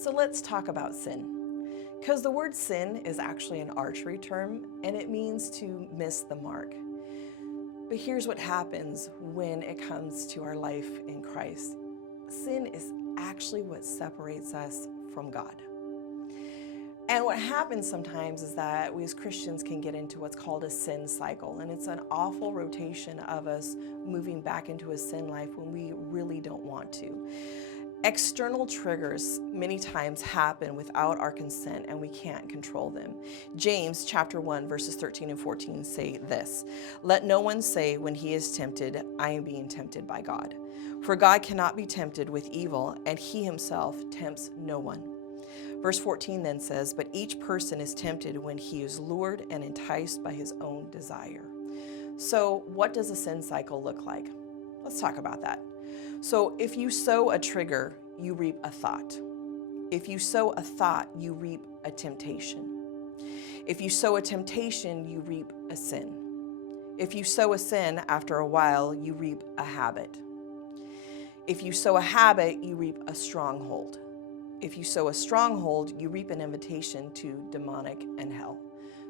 So let's talk about sin. Because the word sin is actually an archery term, and it means to miss the mark. But here's what happens when it comes to our life in Christ. Sin is actually what separates us from God. And what happens sometimes is that we as Christians can get into what's called a sin cycle. And it's an awful rotation of us moving back into a sin life when we really don't want to. External triggers many times happen without our consent, and we can't control them. James chapter 1 verses 13 and 14 say this: "Let no one say when he is tempted, I am being tempted by God. For God cannot be tempted with evil, and he himself tempts no one." Verse 14 then says, "But each person is tempted when he is lured and enticed by his own desire." So what does a sin cycle look like? Let's talk about that. So if you sow a trigger, you reap a thought. If you sow a thought, you reap a temptation. If you sow a temptation, you reap a sin. If you sow a sin, after a while, you reap a habit. If you sow a habit, you reap a stronghold. If you sow a stronghold, you reap an invitation to demonic and hell.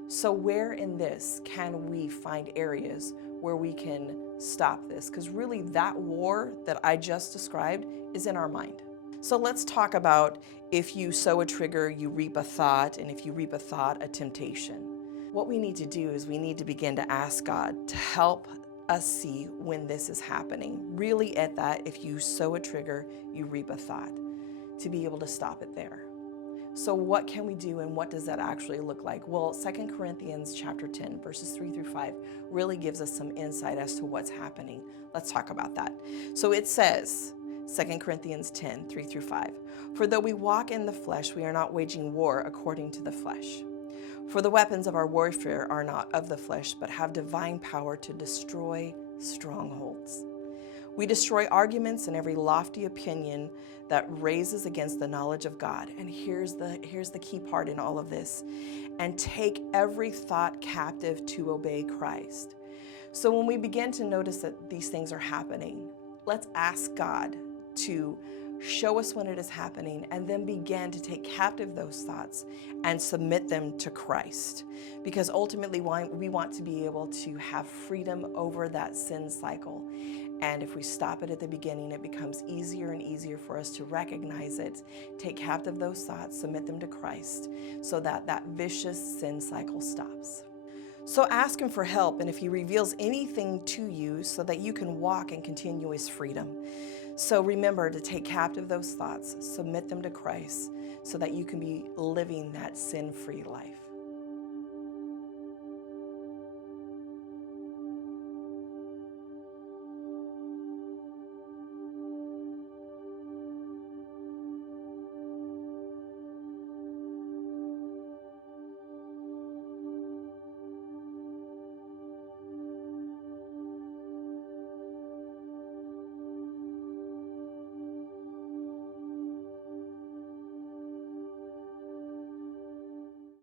So where in this can we find areas where we can stop this? Because really that war that I just described is in our mind. So let's talk about if you sow a trigger, you reap a thought, and if you reap a thought, a temptation. What we need to do is we need to begin to ask God to help us see when this is happening. Really at that, if you sow a trigger, you reap a thought, to be able to stop it there. So what can we do, and what does that actually look like? Well, 2 Corinthians chapter 10, verses 3 through 5 really gives us some insight as to what's happening. Let's talk about that. So it says, 2 Corinthians 10, 3 through 5, "For though we walk in the flesh, we are not waging war according to the flesh. For the weapons of our warfare are not of the flesh, but have divine power to destroy strongholds. We destroy arguments and every lofty opinion that raises against the knowledge of God." And here's the key part in all of this: "And take every thought captive to obey Christ." So when we begin to notice that these things are happening, let's ask God to show us when it is happening, and then begin to take captive those thoughts and submit them to Christ. Because ultimately we want to be able to have freedom over that sin cycle. And if we stop it at the beginning, it becomes easier and easier for us to recognize it, take captive those thoughts, submit them to Christ, so that that vicious sin cycle stops. So ask him for help, and if he reveals anything to you, so that you can walk in continuous freedom. So remember to take captive those thoughts, submit them to Christ, so that you can be living that sin-free life.